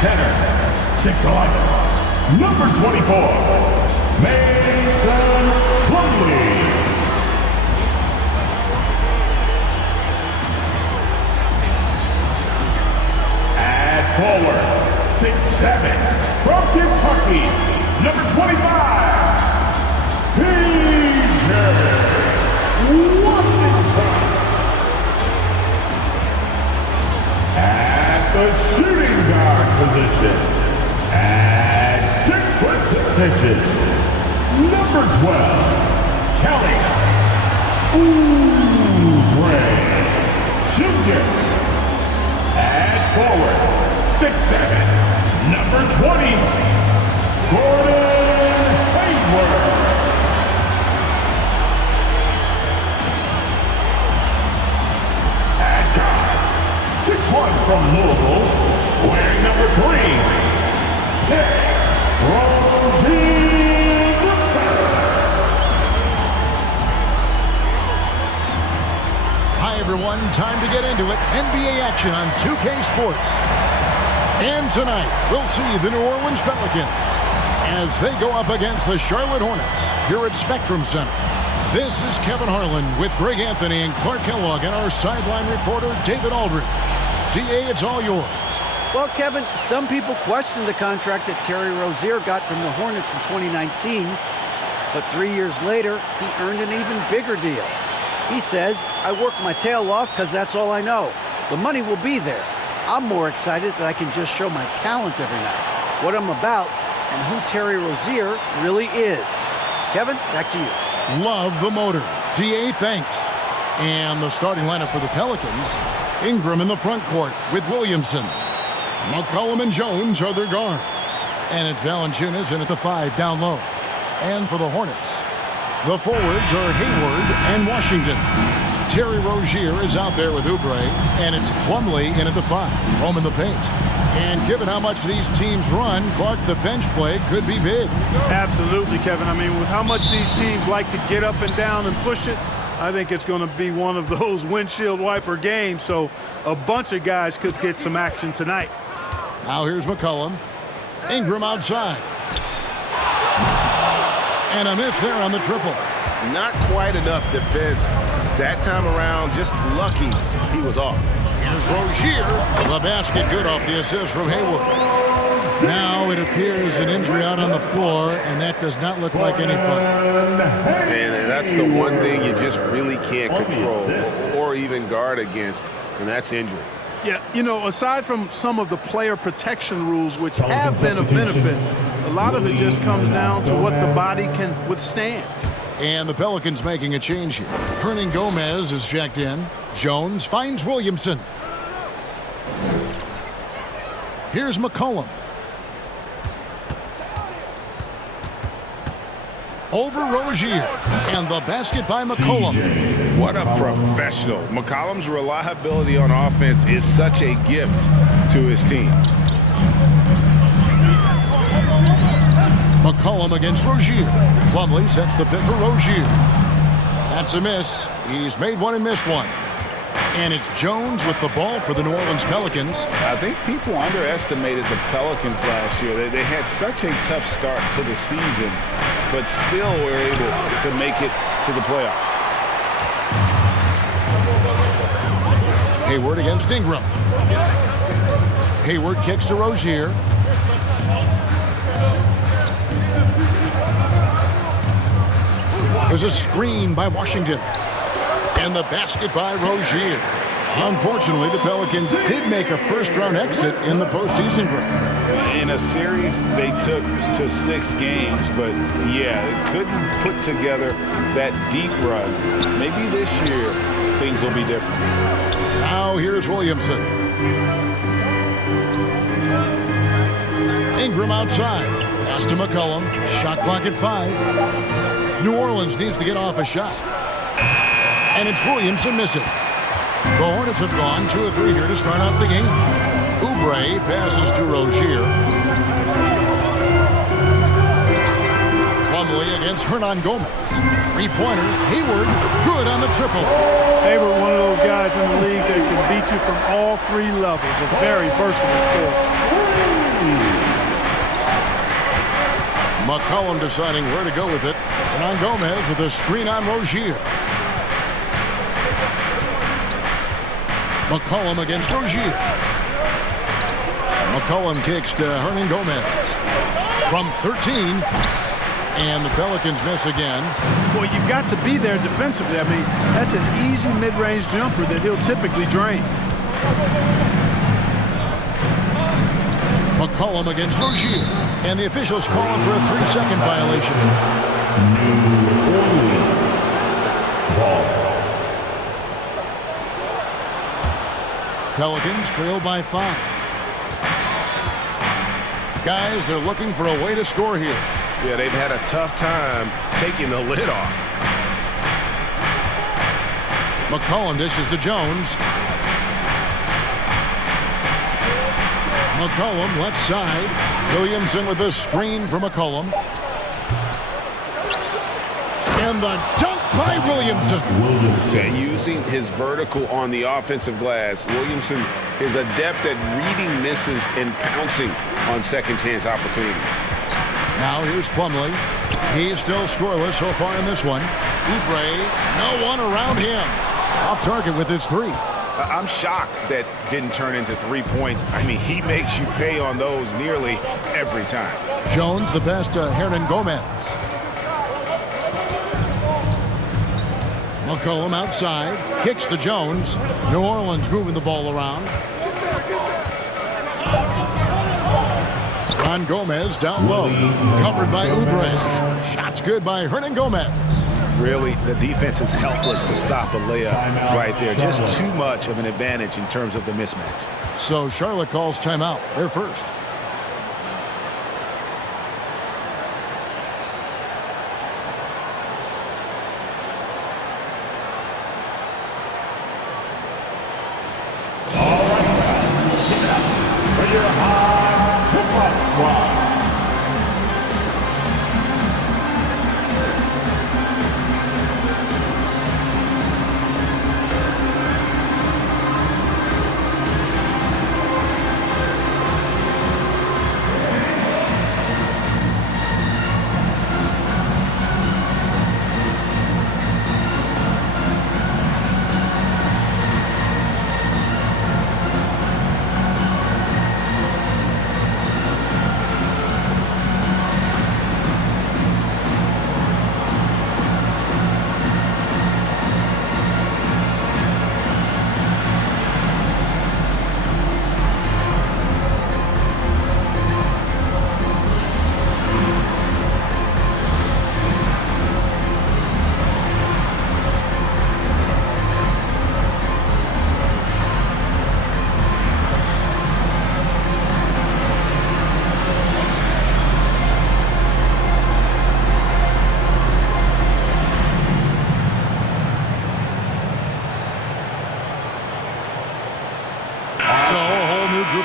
center, 6'11", number 24, Mason Plumlee. At forward, 6'7", from Kentucky, number 25, PJ Washington. At the shooting guard position, at 6'6", number 12, Kelly Oubre Jr. At forward, 6'7", number 20, Gordon Hayward. At guard, 6'1", from Louisville, wearing number 3, Terry Rozier III. Hi everyone, time to get into it. NBA action on 2K Sports. And tonight, we'll see the New Orleans Pelicans as they go up against the Charlotte Hornets here at Spectrum Center. This is Kevin Harlan with Greg Anthony and Clark Kellogg and our sideline reporter, David Aldridge. DA, it's all yours. Well, Kevin, some people questioned the contract that Terry Rozier got from the Hornets in 2019, but 3 years later, he earned an even bigger deal. He says, I work my tail off because that's all I know. The money will be there. I'm more excited that I can just show my talent every night, what I'm about, and who Terry Rozier really is. Kevin, back to you. Love the motor. DA, thanks. And the starting lineup for the Pelicans, Ingram in the front court with Williamson. McCollum and Jones are their guards. And it's Valanciunas in at the 5 down low. And for the Hornets, the forwards are Hayward and Washington. Terry Rozier is out there with Oubre, and it's Plumlee in at the 5, home in the paint. And given how much these teams run, Clark, the bench play could be big. Absolutely, Kevin. I mean, with how much these teams like to get up and down and push it, I think it's going to be one of those windshield wiper games. So a bunch of guys could get some action tonight. Now here's McCollum. Ingram outside. And a miss there on the triple. Not quite enough defense that time around. Just lucky he was off. Here's Rozier. The basket good off the assist from Hayward. Now it appears an injury out on the floor, and that does not look like any fun. And that's the one thing you just really can't control or even guard against, and that's injury. Yeah, you know, aside from some of the player protection rules, which have been of benefit, a lot of it just comes down to what the body can withstand. And the Pelicans making a change here. Hernan Gomez is checked in. Jones finds Williamson. Here's McCollum. Over Rozier. And the basket by McCollum. What a professional. McCollum's reliability on offense is such a gift to his team. McCollum against Rozier. Plumlee sets the pick for Rozier. That's a miss. He's made one and missed one. And it's Jones with the ball for the New Orleans Pelicans. I think people underestimated the Pelicans last year. They had such a tough start to the season, but still were able to make it to the playoffs. Hayward against Ingram. Hayward kicks to Rozier. There's a screen by Washington. And the basket by Rozier. Unfortunately, the Pelicans did make a first-round exit in the postseason break. In a series they took to 6 games, but yeah, it couldn't put together that deep run. Maybe this year things will be different. Now here's Williamson. Ingram outside. Pass to McCollum. Shot clock at 5. New Orleans needs to get off a shot. And it's Williamson missing. The Hornets have gone 2 of 3 here to start out the game. Oubre passes to Rozier. Plumlee against Hernan Gomez. 3-pointer. Hayward, good on the triple. Hayward, one of those guys in the league that can beat you from all 3 levels. A very versatile scorer. McCollum deciding where to go with it. And on Gomez with a screen on Rozier. McCollum against Rozier. McCollum kicks to Hernan Gomez. From 13. And the Pelicans miss again. Well, you've got to be there defensively. I mean, that's an easy mid-range jumper that he'll typically drain. McCollum against Rozier. And the officials call him for a 3-second violation. New Orleans ball. Pelicans trail by 5. Guys, they're looking for a way to score here. Yeah, they've had a tough time taking the lid off. McCollum dishes to Jones. McCollum left side. Williamson with a screen for McCollum. And the dunk by Williamson. Yeah, using his vertical on the offensive glass, Williamson is adept at reading misses and pouncing on second chance opportunities. Now here's Plumlee. He's still scoreless so far in this one. Oubre, no one around him. Off target with his 3. I'm shocked that didn't turn into 3 points. I mean, he makes you pay on those nearly every time. Jones the pass to Hernan Gomez. McCollum outside. Kicks to Jones. New Orleans moving the ball around. Ron Gomez down low. Covered by Oubre. Shots good by Hernan Gomez. Really, the defense is helpless to stop a layup right there. Just too much of an advantage in terms of the mismatch. So Charlotte calls timeout. They're first.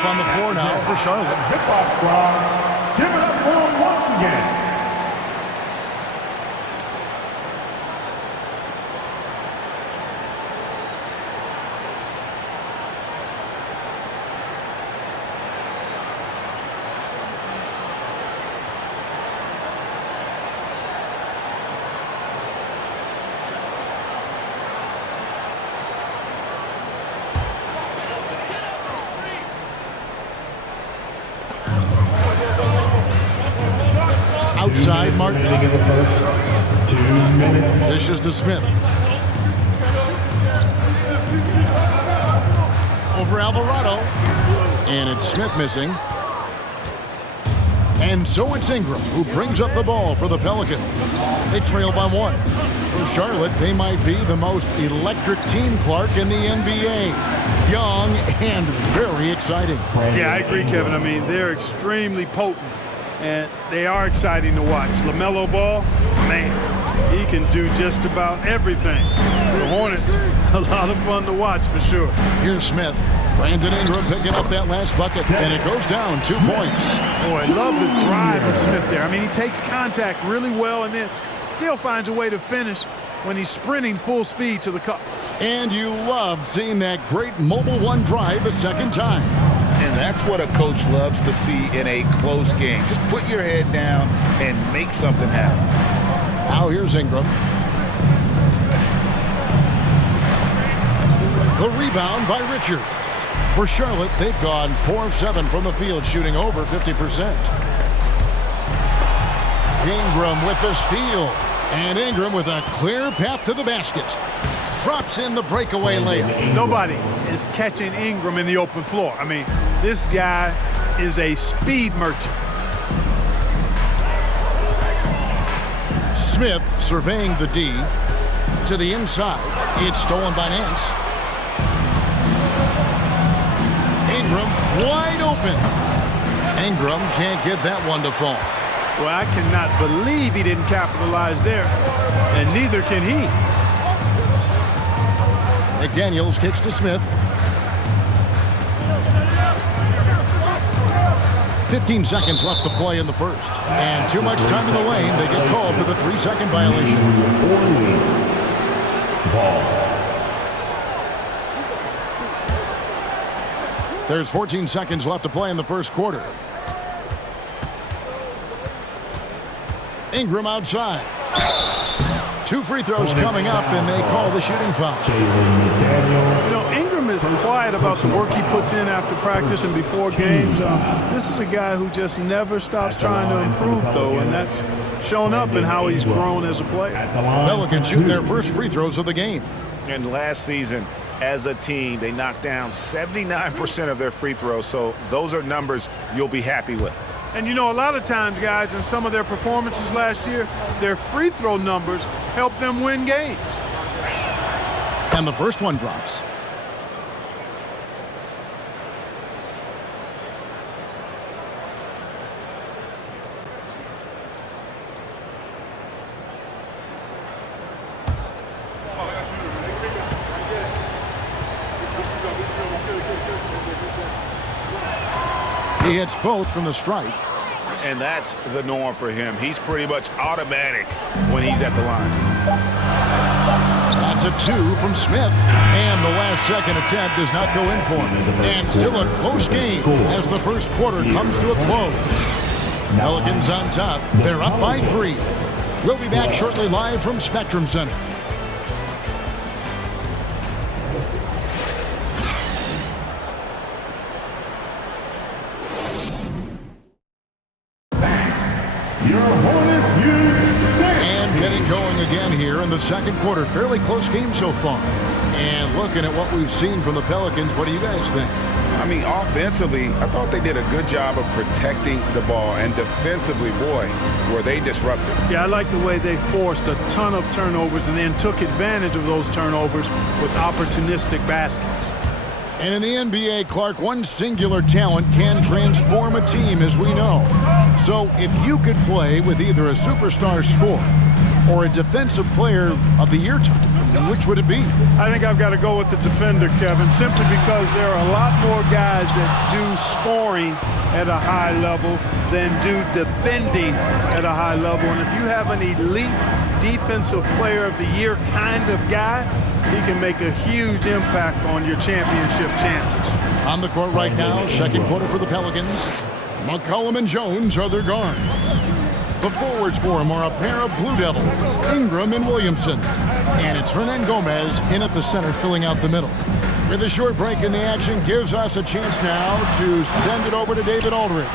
On the floor now for Charlotte. Hip-hop squad, give it up for him once again. Outside, Martin. 2 minutes. Dishes to Smith. Over Alvarado. And it's Smith missing. And so it's Ingram who brings up the ball for the Pelicans. They trail by 1. For Charlotte, they might be the most electric team, Clark, in the NBA. Young and very exciting. Yeah, I agree, Kevin. I mean, they're extremely potent. And they are exciting to watch. LaMelo Ball, man, he can do just about everything. The Hornets, a lot of fun to watch for sure. Here's Smith. Brandon Ingram picking up that last bucket, and it goes down 2 points. Boy, I love the drive of Smith there. I mean, he takes contact really well and then still finds a way to finish when he's sprinting full speed to the cup. And you love seeing that great mobile one drive a second time. And And that's what a coach loves to see in a close game. Just put your head down and make something happen. Now here's Ingram. The rebound by Richards. For Charlotte, they've gone 4 of 7 from the field, shooting over 50%. Ingram with the steal. And Ingram with a clear path to the basket. Drops in the breakaway layup. Nobody is catching Ingram in the open floor. I mean, this guy is a speed merchant. Smith surveying the D. To the inside. It's stolen by Nance. Ingram wide open. Ingram can't get that one to fall. Well, I cannot believe he didn't capitalize there, and neither can he. McDaniels kicks to Smith. 15 seconds left to play in the first. And too much time in the lane. They get called for the 3-second violation. Ball. There's 14 seconds left to play in the first quarter. Ingram outside. 2 free throws coming up, and they call the shooting foul. You know, Ingram is quiet about the work he puts in after practice and before games. This is a guy who just never stops trying to improve, though, and that's shown up in how he's grown as a player. Pelicans shooting their first free throws of the game. And last season, as a team, they knocked down 79% of their free throws, so those are numbers you'll be happy with. And you know, a lot of times, guys, in some of their performances last year, their free throw numbers helped them win games. And the first one drops. He hits both from the stripe. And that's the norm for him. He's pretty much automatic when he's at the line. That's a 2 from Smith. And the last second attempt does not go in for him. And still a close game as the first quarter comes to a close. Pelicans on top. They're up by 3. We'll be back shortly live from Spectrum Center. And getting going again here in the second quarter. Fairly close game so far. And looking at what we've seen from the Pelicans, what do you guys think? I mean, offensively, I thought they did a good job of protecting the ball. And defensively, boy, were they disruptive. Yeah, I like the way they forced a ton of turnovers and then took advantage of those turnovers with opportunistic baskets. And in the NBA, Clark, one singular talent can transform a team, as we know. So if you could play with either a superstar scorer or a defensive player of the year type, which would it be? I think I've got to go with the defender, Kevin, simply because there are a lot more guys that do scoring at a high level than do defending at a high level. And if you have an elite defensive player of the year kind of guy, he can make a huge impact on your championship chances. On the court right now, second quarter for the Pelicans. McCollum and Jones are their guards. The forwards for him are a pair of Blue Devils, Ingram and Williamson. And it's Hernan Gomez in at the center, filling out the middle. With a short break in the action, gives us a chance now to send it over to David Aldridge.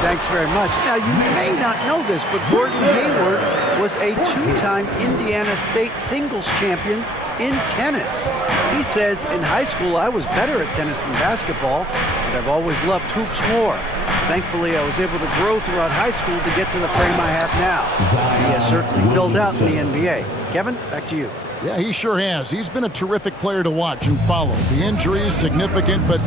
Thanks very much. Now, you may not know this, but Gordon Hayward was a 2-time Indiana State singles champion in tennis. He says, in high school, I was better at tennis than basketball, but I've always loved hoops more. Thankfully, I was able to grow throughout high school to get to the frame I have now. He has certainly filled out in the NBA. Kevin, back to you. Yeah, he sure has. He's been a terrific player to watch and follow. The injury is significant, but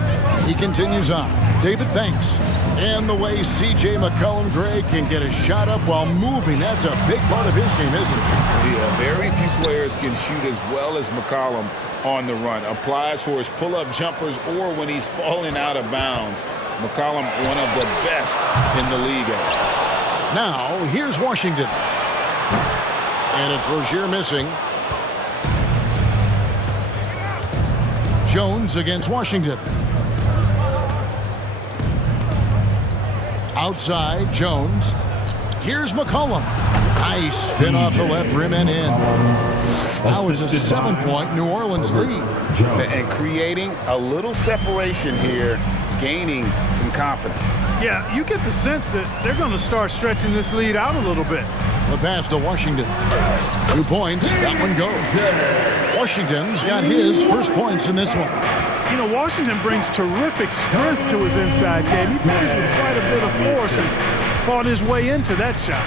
he continues on. David, thanks. And the way C.J. McCollum-Gray can get a shot up while moving, that's a big part of his game, isn't it? Yeah, very few players can shoot as well as McCollum on the run. Applies for his pull-up jumpers or when he's falling out of bounds. McCollum, one of the best in the league at it. Now, here's Washington. And it's Rozier missing. Jones against Washington. Outside, Jones. Here's McCollum. Nice spin off the left rim and in. Now it's a 7-point New Orleans lead. And creating a little separation here, gaining some confidence. Yeah, you get the sense that they're going to start stretching this lead out a little bit. The pass to Washington. 2 points. That one goes. Washington's got his first points in this one. You know, Washington brings terrific strength to his inside game. He plays with quite a bit of force and fought his way into that shot.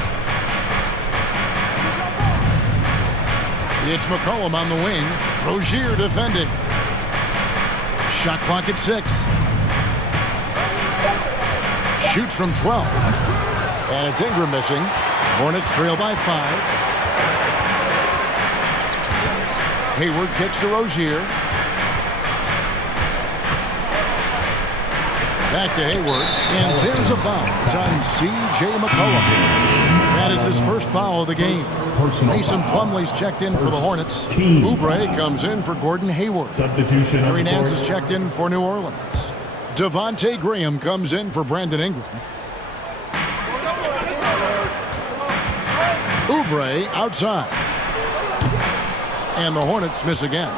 It's McCollum on the wing. Rozier defending. Shot clock at 6. Shoots from 12. And it's Ingram missing. Hornets trail by 5. Hayward kicks to Rozier. Back to Hayward. And there's a foul. It's on C.J. McCollum. That is his first foul of the game. Mason Plumlee's checked in for the Hornets. Oubre comes in for Gordon Hayward. Larry Nance is checked in for New Orleans. Devontae Graham comes in for Brandon Ingram. Oubre outside. And the Hornets miss again.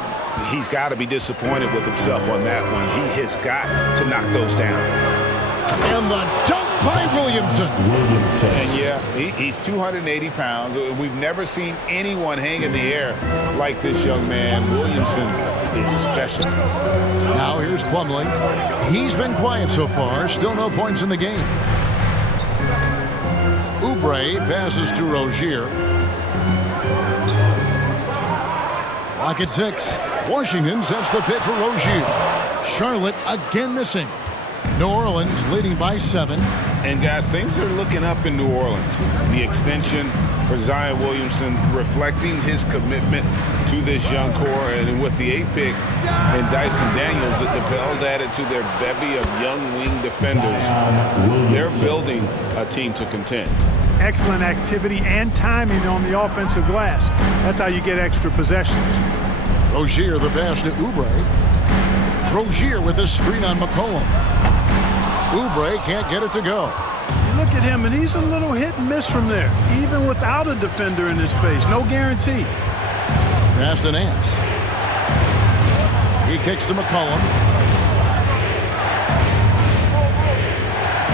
He's got to be disappointed with himself on that one. He has got to knock those down. And the dunk by Williamson. And yeah, he's 280 pounds. We've never seen anyone hang in the air like this young man. Williamson is special. Now here's Plumlee. He's been quiet so far. Still no points in the game. Oubre passes to Rozier. Clock at 6. Washington sets the pick for Rozier. Charlotte again missing. New Orleans leading by 7. And guys, things are looking up in New Orleans. The extension for Zion Williamson reflecting his commitment to this young core. And with the 8th pick and Dyson Daniels, the Bells added to their bevy of young wing defenders. They're building a team to contend. Excellent activity and timing on the offensive glass. That's how you get extra possessions. Rozier the pass to Oubre. Rozier with a screen on McCollum. Oubre can't get it to go. You look at him, and he's a little hit and miss from there, even without a defender in his face. No guarantee. Pass to Nance. He kicks to McCollum.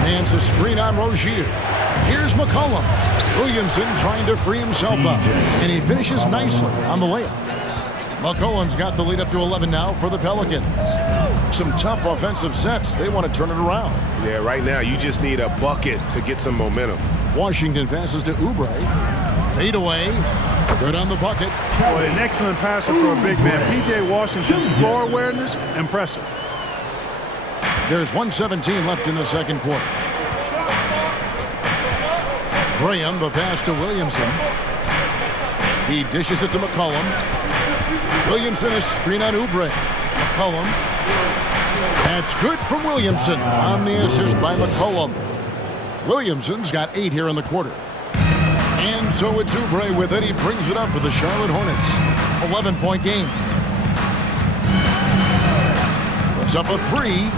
Nance a screen on Rozier. Here's McCollum. Williamson trying to free himself up, and he finishes nicely on the layup. McCollum's got the lead up to 11 now for the Pelicans. Some tough offensive sets. They want to turn it around. Yeah, right now you just need a bucket to get some momentum. Washington passes to Oubre. Fade away. Good on the bucket. Boy, an excellent passer for a big man. P.J. Washington's floor awareness, impressive. There's 1:17 left in the second quarter. Graham, the pass to Williamson. He dishes it to McCollum. Williamson is screen on Oubre. McCollum. That's good from Williamson on the assist by McCollum. Williamson's got 8 here in the quarter. And so it's Oubre with it. He brings it up for the Charlotte Hornets. 11-point game. Puts up a 3.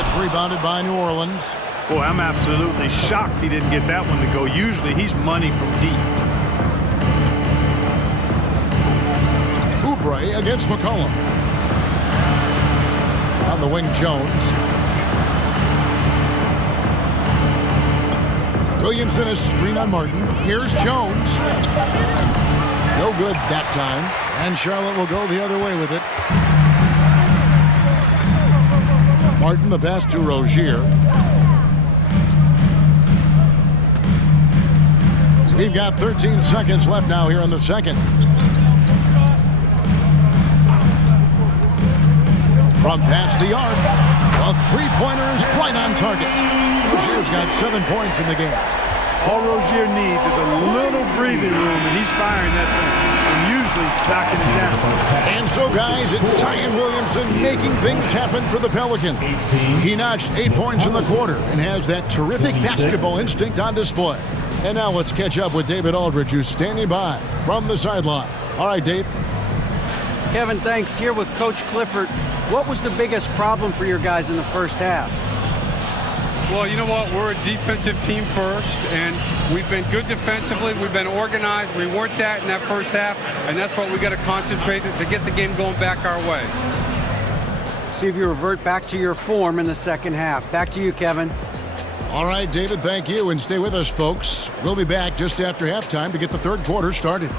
It's rebounded by New Orleans. Boy, I'm absolutely shocked he didn't get that one to go. Usually he's money from deep. Oubre against McCollum. On the wing, Jones. Williamson is screen on Martin. Here's Jones. No good that time. And Charlotte will go the other way with it. Martin the pass to Rozier. We've got 13 seconds left now here in the second. From past the arc, a three-pointer is right on target. Rozier's got 7 points in the game. All Rozier needs is a little breathing room, and he's firing that thing, and usually knocking it down. And so, guys, it's Zion Williamson making things happen for the Pelicans. He notched 8 points in the quarter and has that terrific basketball instinct on display. And now let's catch up with David Aldridge, who's standing by from the sideline. All right, Dave. Kevin, thanks. Here with Coach Clifford. What was the biggest problem for your guys in the first half? Well, you know what? We're a defensive team first, and we've been good defensively. We've been organized. We weren't that in that first half, and that's what we got to concentrate to get the game going back our way. See if you revert back to your form in the second half. Back to you, Kevin. All right, David, thank you, and stay with us, folks. We'll be back just after halftime to get the third quarter started.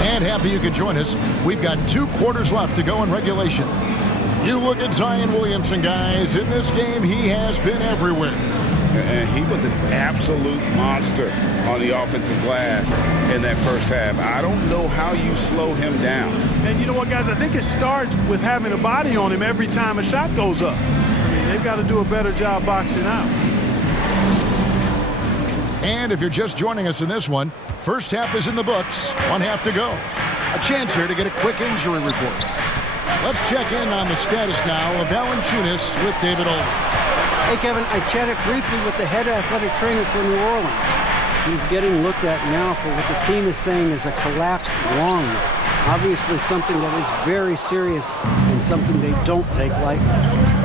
And happy you could join us. We've got 2 quarters left to go in regulation. You look at Zion Williamson, guys. In this game, he has been everywhere. And he was an absolute monster on the offensive glass in that first half. I don't know how you slow him down. And you know what, guys? I think it starts with having a body on him every time a shot goes up. I mean, they've got to do a better job boxing out. And if you're just joining us in this one, first half is in the books. 1 half to go. A chance here to get a quick injury report. Let's check in on the status now of Valanciunas with David Olden. Hey, Kevin, I chatted briefly with the head athletic trainer for New Orleans. He's getting looked at now for what the team is saying is a collapsed lung. Obviously something that is very serious and something they don't take lightly.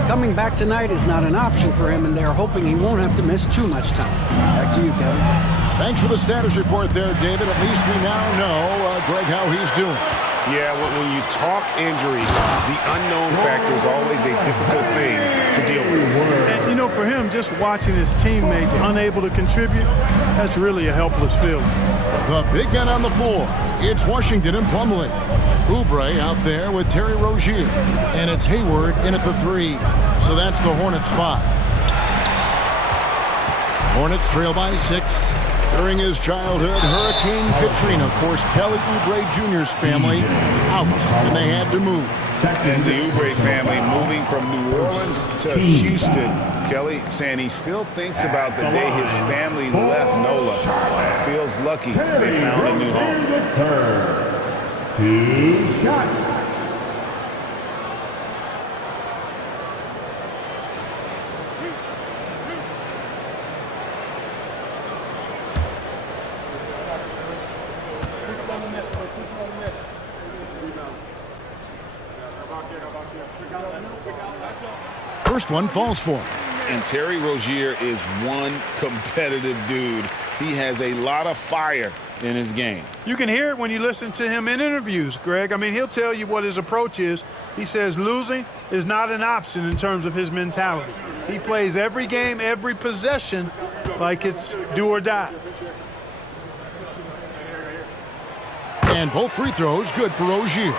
Coming back tonight is not an option for him, and they're hoping he won't have to miss too much time. Back to you, Kevin. Thanks for the status report there, David. At least we now know, Greg, how he's doing. Yeah, when you talk injuries, the unknown factor is always a difficult thing to deal with. And, you know, for him, just watching his teammates unable to contribute, that's really a helpless feeling. The big men on the floor. It's Washington and Plumlee. Oubre out there with Terry Rozier. And it's Hayward in at the 3. So that's the Hornets 5. Hornets trail by 6. During his childhood, Hurricane Katrina forced Kelly Oubre Jr.'s family out, and they had to move. And the Oubre family moving from New Orleans to Houston. Kelly saying he still thinks about the day his family left NOLA. Feels lucky they found a new home. 2 shots. First one falls for him. And Terry Rozier is one competitive dude. He has a lot of fire in his game. You can hear it when you listen to him in interviews, Greg. I mean, he'll tell you what his approach is. He says losing is not an option in terms of his mentality. He plays every game, every possession like it's do or die. And both free throws good for Rozier.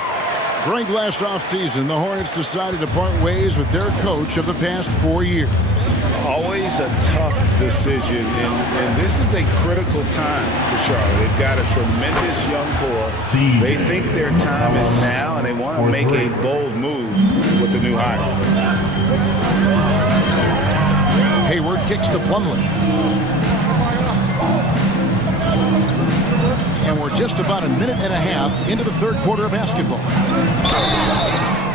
During last offseason, the Hornets decided to part ways with their coach of the past 4 years. Always a tough decision, and this is a critical time for Charlotte. They've got a tremendous young core. They think their time is now, and they want to make a bold move with the new hire. Hayward kicks to Plumlee. And we're just about a minute and a half into the third quarter of basketball.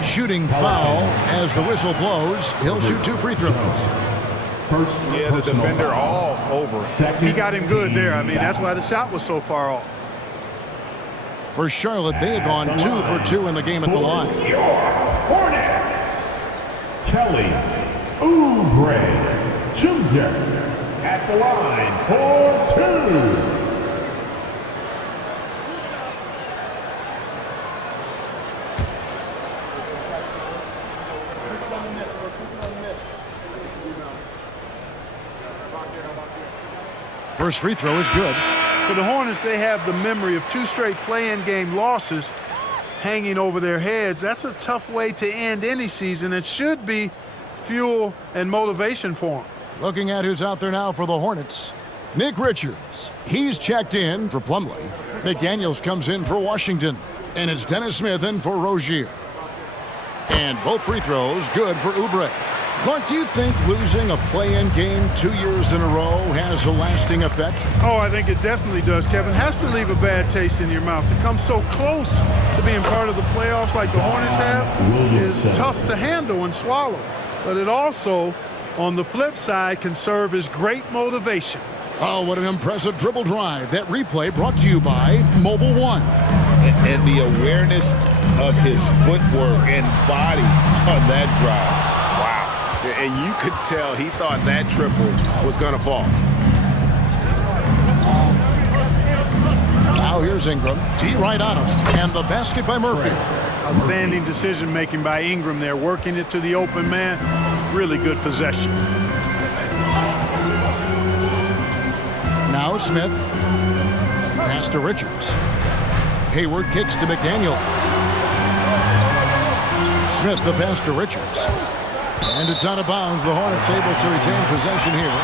Shooting foul as the whistle blows. He'll shoot 2 free throws. Yeah, the defender all over. He got him good there. I mean, that's why the shot was so far off. For Charlotte, they have gone 2 for 2 in the game at the line. Your Hornets, Kelly Oubre Jr. at the line for 2. First free throw is good. For the Hornets, they have the memory of 2 straight play-in game losses hanging over their heads. That's a tough way to end any season. It should be fuel and motivation for them. Looking at who's out there now for the Hornets. Nick Richards, he's checked in for Plumlee. McDaniels comes in for Washington. And it's Dennis Smith in for Rozier. And both free throws good for Oubre. Clark, do you think losing a play-in game 2 years in a row has a lasting effect? Oh, I think it definitely does, Kevin. Has to leave a bad taste in your mouth. To come so close to being part of the playoffs like the Hornets have is tough to handle and swallow. But it also, on the flip side, can serve as great motivation. Oh, what an impressive dribble drive. That replay brought to you by Mobile One. And the awareness of his footwork and body on that drive. Wow. And you could tell he thought that triple was going to fall. Now here's Ingram. D right on him. And the basket by Murphy. Outstanding decision-making by Ingram there, working it to the open man. Really good possession. Now Smith. Pass to Richards. Hayward kicks to McDaniels. Smith the pass to Richards. And it's out of bounds. The Hornets able to retain possession here.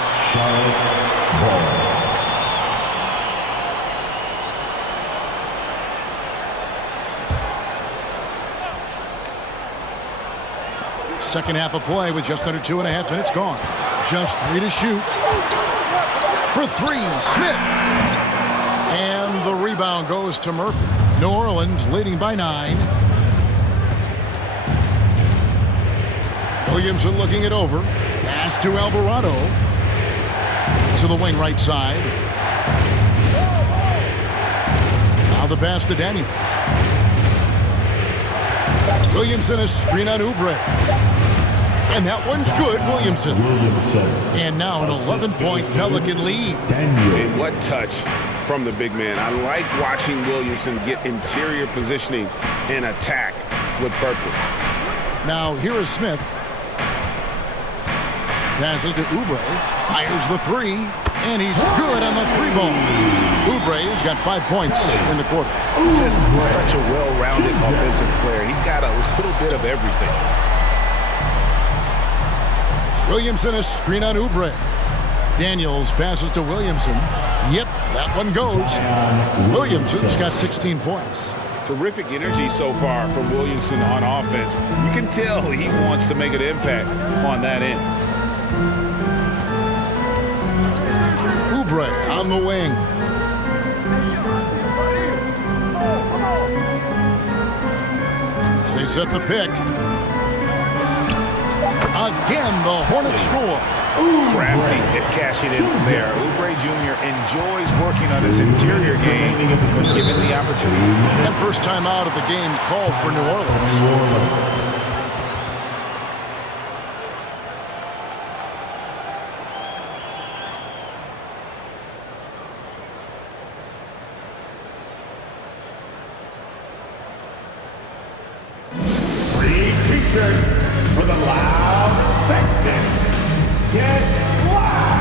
Second half of play with just under 2.5 minutes gone. Just 3 to shoot. For 3, Smith. And the rebound goes to Murphy. New Orleans leading by 9. Williamson looking it over. Pass to Alvarado. To the wing right side. Now the pass to Daniels. Williamson a screen on Oubre. And that one's good, Williamson. And now an 11-point Pelican lead. And what touch from the big man. I like watching Williamson get interior positioning and attack with purpose. Now here is Smith. Passes to Oubre. Fires the 3. And he's good on the 3 ball. Oubre has got 5 points in the quarter. Just such a well-rounded offensive player. He's got a little bit of everything. Williamson a screen on Oubre. Daniels passes to Williamson. Yep, that one goes. Williamson's got 16 points. Terrific energy so far from Williamson on offense. You can tell he wants to make an impact on that end. Oubre on the wing. They set the pick. Again, the Hornets score. Crafty at cashing in from there. Oubre Jr. enjoys working on his interior game when given the opportunity. And first time out of the game called for New Orleans. For the loud section, get loud!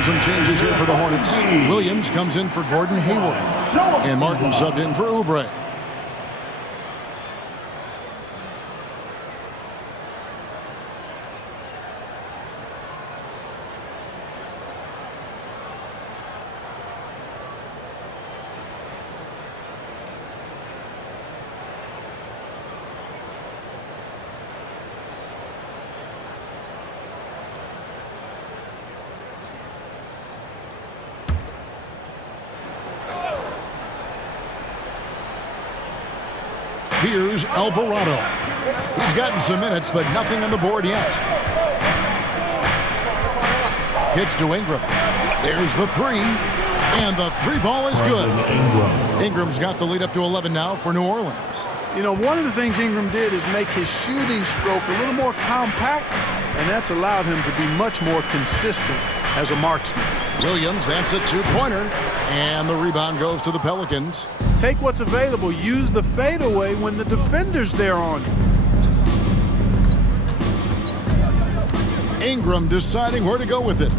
Some changes here for the Hornets. Williams comes in for Gordon Hayward. And Martin subbed in for Oubre. Here's Alvarado. He's gotten some minutes, but nothing on the board yet. Kicks to Ingram. There's the three. And the three ball is good. Ingram's got the lead up to 11 now for New Orleans. You know, one of the things Ingram did is make his shooting stroke a little more compact, and that's allowed him to be much more consistent as a marksman. Williams, that's a two-pointer. And the rebound goes to the Pelicans. Take what's available. Use the fadeaway when the defender's there on you. Ingram deciding where to go with it.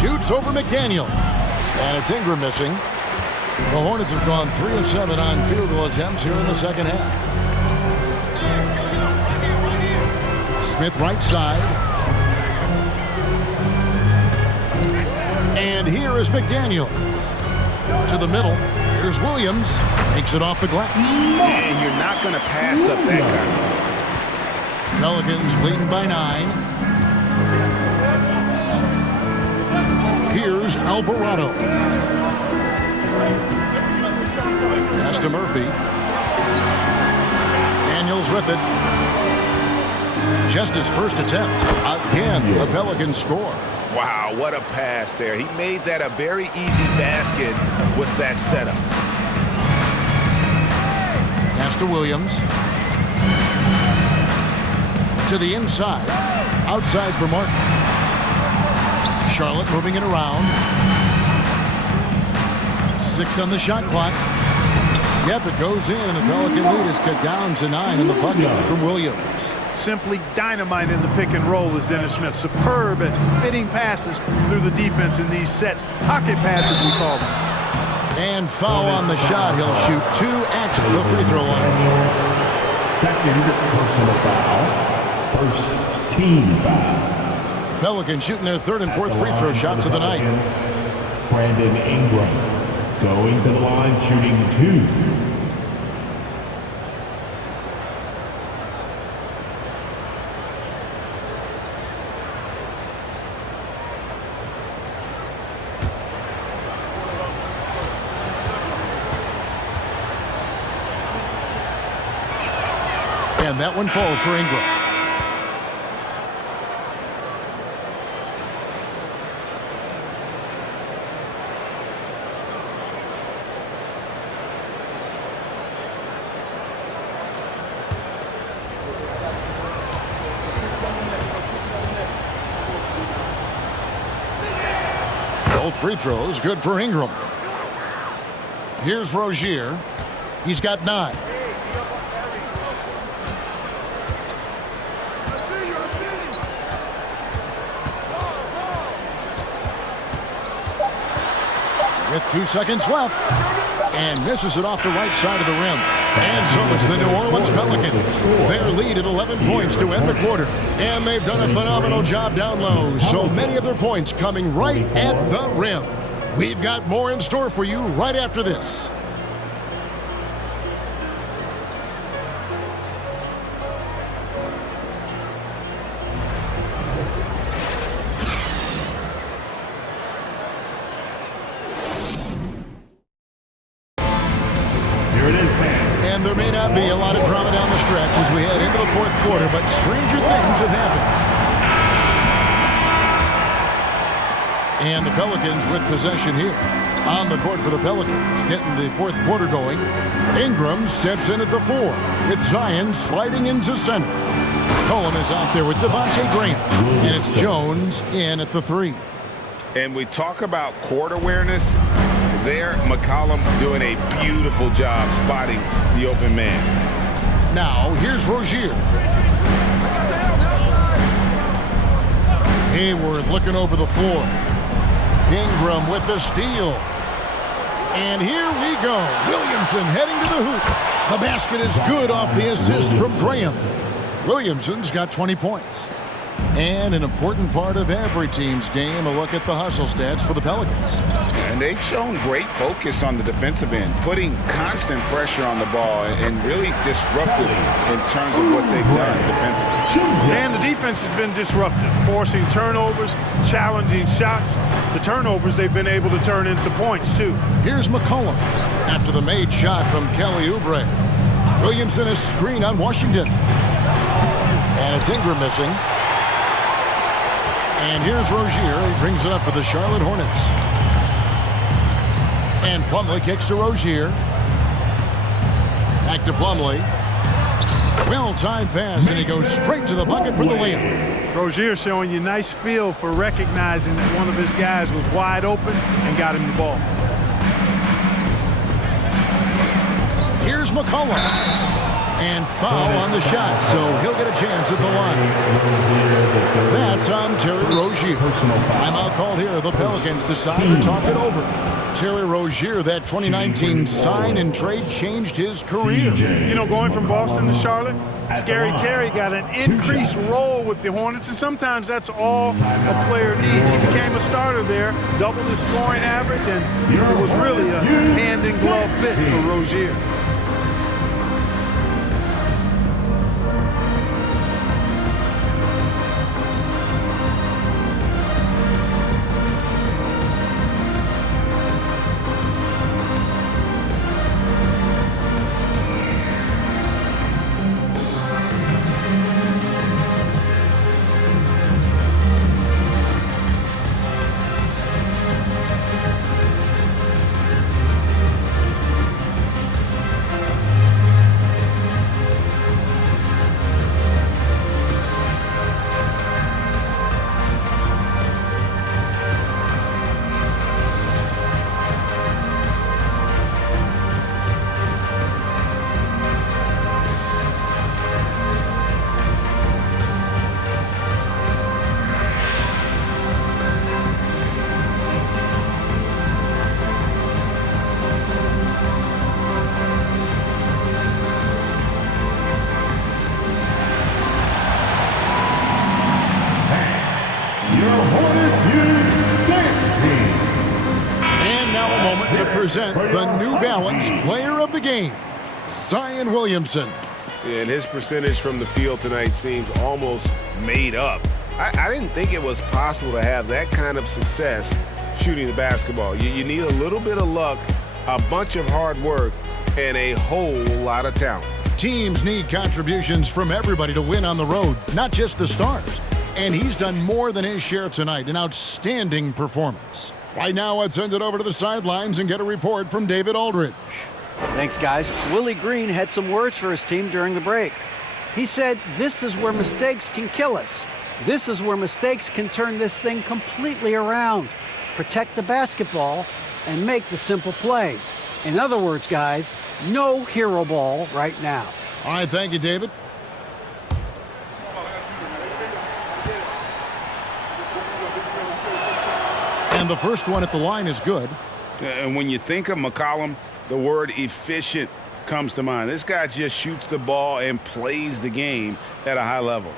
Shoots over McDaniel. And it's Ingram missing. The Hornets have gone 3 of 7 on field goal attempts here in the second half. Smith right side. And here is McDaniel. To the middle. Here's Williams. Takes it off the glass. And you're not going to pass up that guy. Pelicans leading by 9. Here's Alvarado. Pass to Murphy. Daniels with it. Just his first attempt. Again, the Pelicans score. Wow, what a pass there. He made that a very easy basket with that setup. Pass to Williams. To the inside. Outside for Martin. Charlotte moving it around. 6 on the shot clock. Yep, it goes in, and the Pelican lead is cut down to 9 in the bucket from Williams. Simply dynamite in the pick and roll is Dennis Smith. Superb at fitting passes through the defense in these sets. Pocket passes, we call them. And foul on the shot. He'll shoot 2 at the free throw line. Second personal foul. First team foul. Pelicans shooting their 3rd and 4th free throw shots of the night. Brandon Ingram going to the line, shooting 2. And that one falls for Ingram. Both free throws good for Ingram. Here's Rozier. He's got 9. With 2 seconds left. And misses it off the right side of the rim. And so it's the New Orleans Pelicans. Their lead at 11 points to end the quarter. And they've done a phenomenal job down low. So many of their points coming right at the rim. We've got more in store for you right after this. And there may not be a lot of drama down the stretch as we head into the 4th quarter, but stranger things have happened. And the Pelicans with possession here. On the court for the Pelicans, getting the 4th quarter going. Ingram steps in at the 4, with Zion sliding into center. Cohen is out there with Devontae Graham. And it's Jones in at the 3. And we talk about court awareness. There, McCollum doing a beautiful job spotting the open man. Now, here's Rozier. Hayward looking over the floor. Ingram with the steal. And here we go. Williamson heading to the hoop. The basket is good off the assist from Graham. Williamson's got 20 points. And an important part of every team's game, a look at the hustle stats for the Pelicans. And they've shown great focus on the defensive end, putting constant pressure on the ball and really disruptive in terms of what they've done defensively. And the defense has been disruptive, forcing turnovers, challenging shots. The turnovers they've been able to turn into points, too. Here's McCollum after the made shot from Kelly Oubre. Williamson is screen on Washington. And it's Ingram missing. And here's Rozier. He brings it up for the Charlotte Hornets. And Plumlee kicks to Rozier. Back to Plumlee. Well-timed pass, and he goes straight to the bucket for the layup. Rozier showing you nice feel for recognizing that one of his guys was wide open and got him the ball. Here's McCollum. And foul on the shot, so he'll get a chance at the line. That's on Terry Rozier. Timeout called here. The Pelicans decide to talk it over. Terry Rozier, that 2019 sign and trade changed his career. You know, going from Boston to Charlotte, Scary Terry got an increased role with the Hornets, and sometimes that's all a player needs. He became a starter there, doubled his scoring average, and it was really a hand-in-glove fit for Rozier. Present the New Balance Player of the Game, Zion Williamson. Yeah, and his percentage from the field tonight seems almost made up. I didn't think it was possible to have that kind of success shooting the basketball. You need a little bit of luck, a bunch of hard work, and a whole lot of talent. Teams need contributions from everybody to win on the road, not just the stars. And he's done more than his share tonight, an outstanding performance. Right now, let's send it over to the sidelines and get a report from David Aldridge. Thanks, guys. Willie Green had some words for his team during the break. He said, "This is where mistakes can kill us. This is where mistakes can turn this thing completely around. Protect the basketball and make the simple play." In other words, guys, no hero ball right now. All right, thank you, David. And the first one at the line is good. And when you think of McCollum, the word efficient comes to mind. This guy just shoots the ball and plays the game at a high level.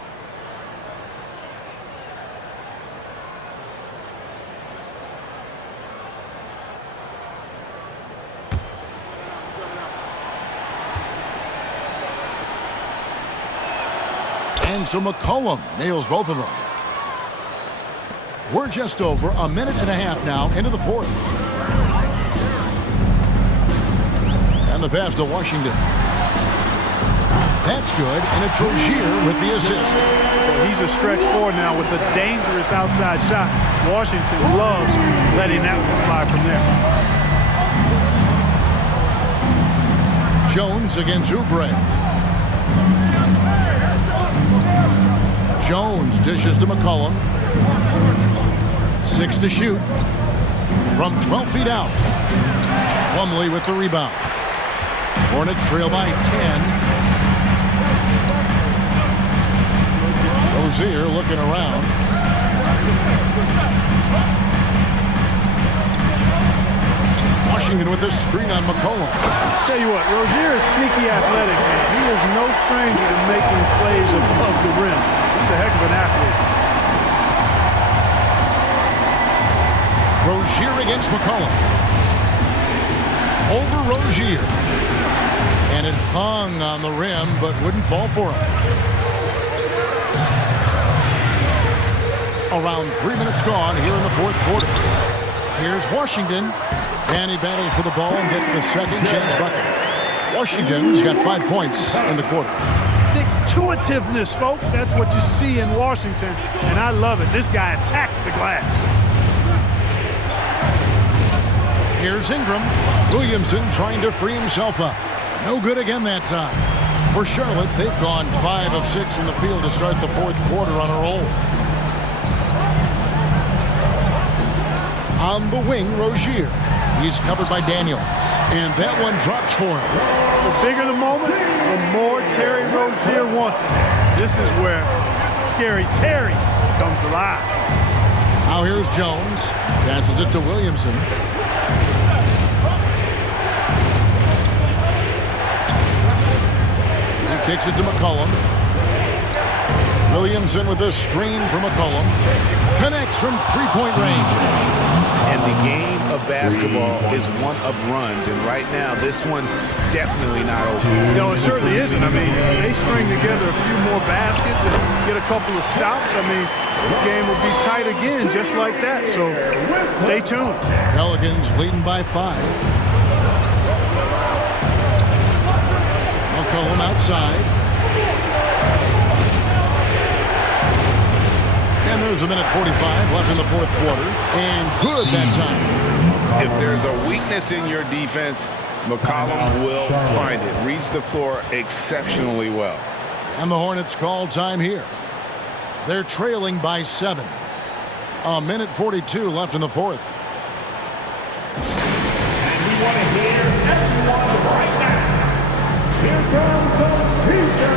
And so McCollum nails both of them. We're just over a minute and a half now into the fourth. And the pass to Washington. That's good, and it's Rozier with the assist. Well, he's a stretch forward now with a dangerous outside shot. Washington loves letting that one fly from there. Jones against Oubre. Jones dishes to McCollum. 6 to shoot from 12 feet out. Plumlee with the rebound. Hornets trail by 10. Rozier looking around. Washington with the screen on McCollum. Tell you what, Rozier is sneaky athletic, man. He is no stranger to making plays above the rim. He's a heck of an athlete. Rozier against McCollum. Over Rozier. And it hung on the rim, but wouldn't fall for him. Around 3 minutes gone here in the fourth quarter. Here's Washington. And he battles for the ball and gets the second chance bucket. Washington's got 5 points in the quarter. Stick-to-itiveness, folks. That's what you see in Washington, and I love it. This guy attacks the glass. Here's Ingram. Williamson trying to free himself up. No good again that time. For Charlotte, they've gone 5 of 6 from the field to start the fourth quarter on a roll. On the wing, Rozier. He's covered by Daniels, and that one drops for him. The bigger the moment, the more Terry Rozier wants it. This is where Scary Terry comes alive. Now here's Jones. Passes it to Williamson. He kicks it to McCollum. Williamson with a screen from McCollum. Connects from three-point range. And the game of basketball is one of runs, and right now this one's definitely not over. No, it certainly isn't. I mean, they string together a few more baskets and get a couple of stops. I mean, this game will be tight again just like that, so stay tuned. Pelicans leading by 5. McCollum outside. And there's a minute 45 left in the fourth quarter. And good that time. If there's a weakness in your defense, McCollum will find it. Reads the floor exceptionally well. And the Hornets call time here. They're trailing by 7. A minute 42 left in the fourth. And we want to hear everyone right now. Here comes the future.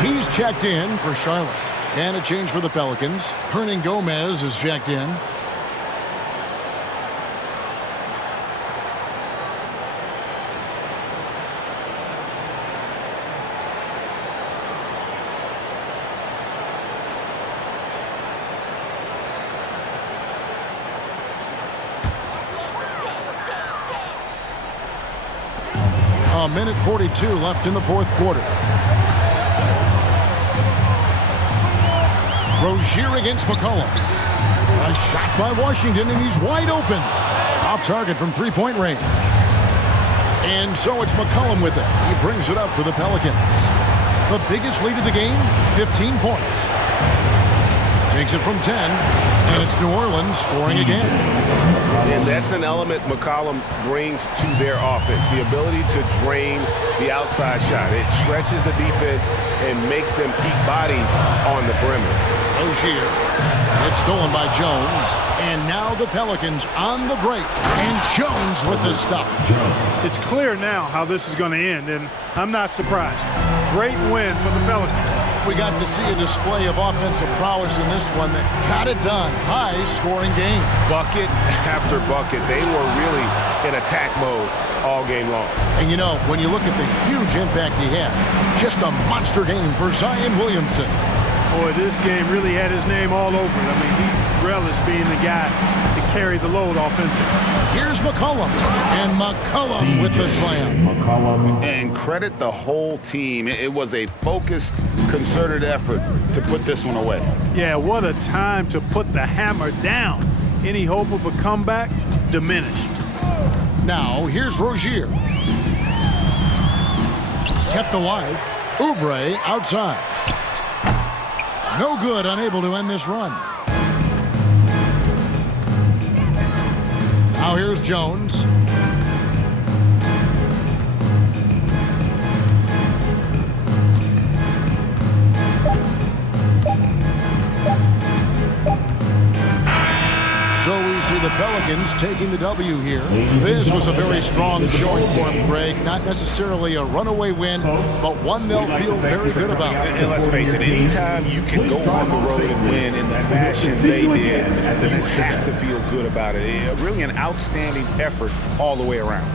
He's checked in for Charlotte. And a change for the Pelicans. Hernan Gomez is checked in. A minute 42 left in the fourth quarter. Rozier against McCollum. A shot by Washington, and he's wide open. Off target from three-point range. And so it's McCollum with it. He brings it up for the Pelicans. The biggest lead of the game, 15 points. Takes it from 10, and it's New Orleans scoring again. And that's an element McCollum brings to their offense, the ability to drain the outside shot. It stretches the defense and makes them keep bodies on the perimeter. Rozier. It's stolen by Jones. And now the Pelicans on the break. And Jones with the stuff. It's clear now how this is going to end, and I'm not surprised. Great win for the Pelicans. We got to see a display of offensive prowess in this one that got it done. High-scoring game. Bucket after bucket. They were really in attack mode all game long. And you know, when you look at the huge impact he had, just a monster game for Zion Williamson. Boy, this game really had his name all over it. I mean, he relished being the guy to carry the load offensively. Here's McCollum, and McCollum with the slam. And credit the whole team. It was a focused, concerted effort to put this one away. Yeah, what a time to put the hammer down. Any hope of a comeback diminished. Now, here's Rozier. Kept alive. Oubre outside. No good, unable to end this run. Now here's Jones. So we see the Pelicans taking the W here. This was a very strong showing for them, Greg. Not necessarily a runaway win, but one they'll feel very good about. And let's face it, anytime you can go on the road and win in the fashion they did, you have to feel good about it. Really an outstanding effort all the way around.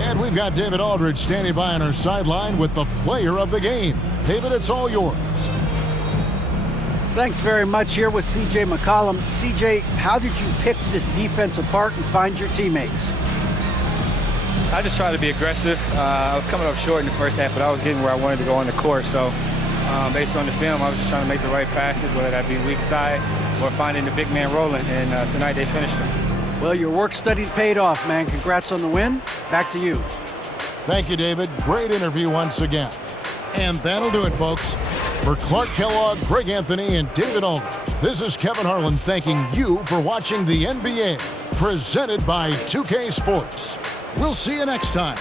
And we've got David Aldridge standing by on our sideline with the player of the game. David, it's all yours. Thanks very much. Here with C.J. McCollum. C.J., how did you pick this defense apart and find your teammates? I just tried to be aggressive. I was coming up short in the first half, but I was getting where I wanted to go on the court. So based on the film, I was just trying to make the right passes, whether that be weak side or finding the big man rolling. And tonight they finished them. Well, your work studies paid off, man. Congrats on the win. Back to you. Thank you, David. Great interview once again. And that'll do it, folks. For Clark Kellogg, Greg Anthony, and David Aldridge, this is Kevin Harlan thanking you for watching the NBA, presented by 2K Sports. We'll see you next time.